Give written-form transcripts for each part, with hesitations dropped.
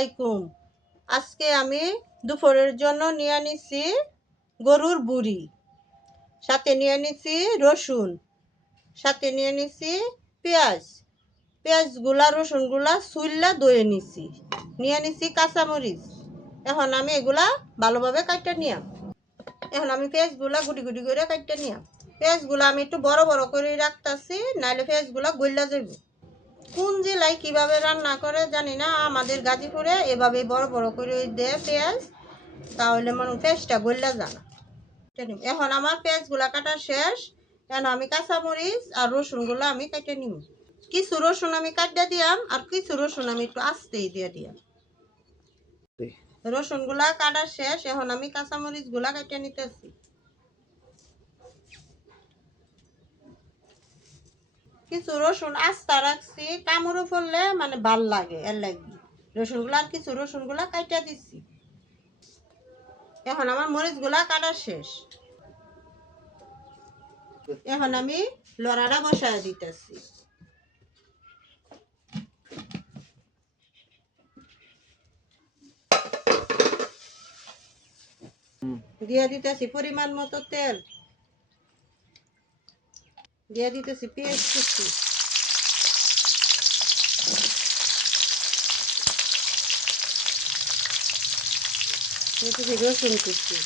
আলাইকুম। আজকে আমি দুপুরের জন্য নিয়ে নিছি গরুর বুড়ি, সাথে নিয়ে নিছি রসুন, সাথে নিয়ে নিছি পেঁয়াজ। পেঁয়াজগুলা রসুনগুলা চুইল্লা দয়ে নিছি, নিয়ে নিছি কাঁচামরিচ। এখন আমি এগুলা ভালোভাবে কাটতে নিয়াম। এখন আমি পেঁয়াজগুলা গুটি গুটি করে কাটতে নিয়াম। পেঁয়াজগুলা আমি একটু বড় বড় করে রাখতেছি, নাইলে পেঁয়াজগুলা গইলা যাইব। কোন জেলায় কিভাবে রান্না করে জানি না, আমাদের গাজীপুরে এভাবে বড় বড় করে দেয় পেঁয়াজ, তাহলে মনে পেঁয়াজটা গইলা যায় না। এখন আমার পেঁয়াজগুলা কাটা শেষ। এখন আমি কাঁচামরিচ আর রসুনগুলো আমি কেটে নিব। কিছু রসুন আমি কাটতে দিয়াম, আর কিছু রসুন আমি একটু আস্তেই দিয়ে দিয়াম। রসুনগুলা কাটা শেষ। এখন আমি কাঁচামরিচগুলা কেটে নিতেছি। কিছু রসুন আস্তা রাখছি, কামড়ও পড়লে মানে ভাল লাগে, এর লাগি রসুনগুলা আর কিছু রসুনগুলা কাটা দিছি। এখন আমার মরিচগুলা কাটা শেষ। এখন আমি লড়াটা বসায় দিতেছি। দিয়ে দিতেছি পরিমাণ মতো তেল, দিয়ে দিতেছি পেঁয়াজ কুচি, দিতেছি রসুন কুচি।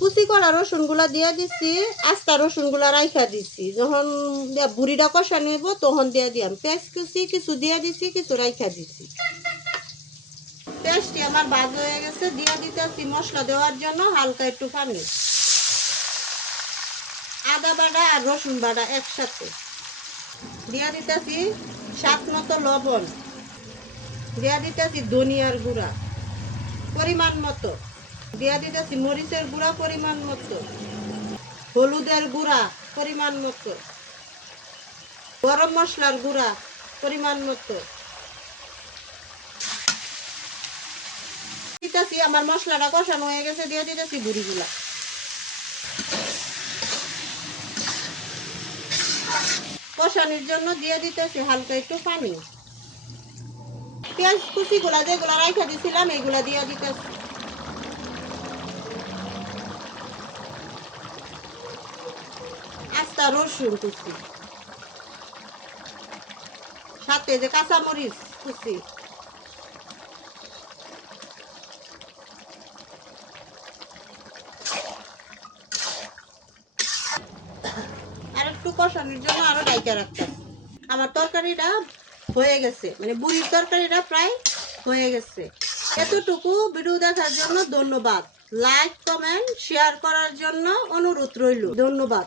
কুচি করা রসুনগুলা দিয়ে দিছি, আস্তা রসুনগুলা রাইখা দিছি। যখন বুড়িটা কষা নেব তখন দিয়ে দিলাম পেঁয়াজ কুচি, কিছু দিয়ে দিছি, কিছু রাইখা দিছি। পেঁয়াজটি আমার ভাজ হয়ে গেছে, দিয়ে দিতেছি মশলা দেওয়ার জন্য হালকা একটু পানি। আদা বাটা আর রসুন বাটা একসাথে দিয়ে দিতেছি, স্বাদ মতো লবণ, দিয়ে দিতেছি ধনিয়ার গুঁড়া পরিমাণ মতো, দিয়ে দিতেছি মরিচের গুঁড়া পরিমাণ মতো, হলুদের গুঁড়া পরিমাণ মতো, গরম মশলার গুঁড়া পরিমাণ মতো দিতেছি। আমার মশলাটা কষানো হয়ে গেছে, দিয়ে দিতেছি বুড়িগুলা। কষানোর জন্য দিয়ে দিতেছি হালকা একটু পানি। পেঁয়াজ কুচিগুলা যেগুলা রাইখা দিছিলাম এগুলা দিয়ে দিতেছি। আস্তা রসুন কুচি, সাথে যে কাঁচামরিচ কুচি, আর একটু কষানোর জন্য আরো ডাইকা রাখতাম। আমার তরকারিটা হয়ে গেছে, মানে বুড়ির তরকারিটা প্রায় হয়ে গেছে। এতটুকু ভিডিও দেখার জন্য ধন্যবাদ। লাইক কমেন্ট শেয়ার করার জন্য অনুরোধ রইল। ধন্যবাদ।